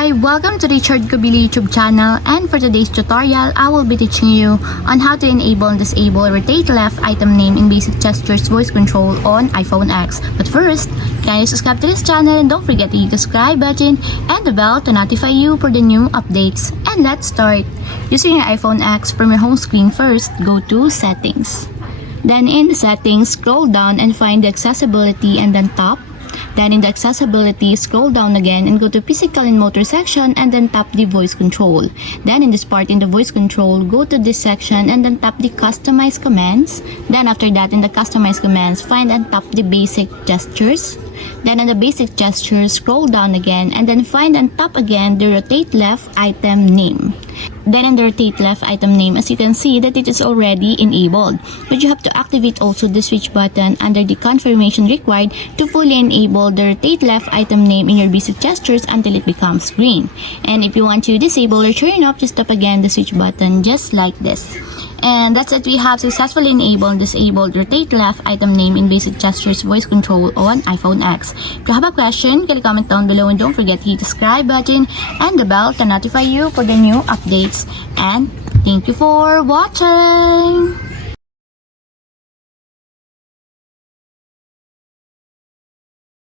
Hi! Welcome to the Richard Gabili YouTube channel, and for today's tutorial, I will be teaching you on how to enable and disable rotate left item name in basic gestures voice control on iPhone X. But first, can you subscribe to this channel and don't forget to hit the subscribe button and the bell to notify you for the new updates. And let's start. Using your iPhone X, from your home screen first, go to Settings. Then in the Settings, scroll down and find the Accessibility and then Tap. Then in the accessibility, scroll down again and go to physical and motor section and then tap the voice control. Then in this part in the voice control, go to this section and then tap the customize commands. Then after that in the customize commands, find and tap the basic gestures. Then in the basic gestures, scroll down again and then find and tap again the rotate left item name. Then in the rotate left item name, as you can see that it is already enabled. But you have to activate also the switch button under the confirmation required to fully enable the rotate left item name in your basic gestures until it becomes green. And if you want to disable or turn off, just tap again the switch button just like this. And that's it, we have successfully enabled and disabled rotate left item name in basic gestures voice control on iPhone X. If you have a question, can you comment down below and don't forget to hit the subscribe button and the bell to notify you for the new updates. And thank you for watching!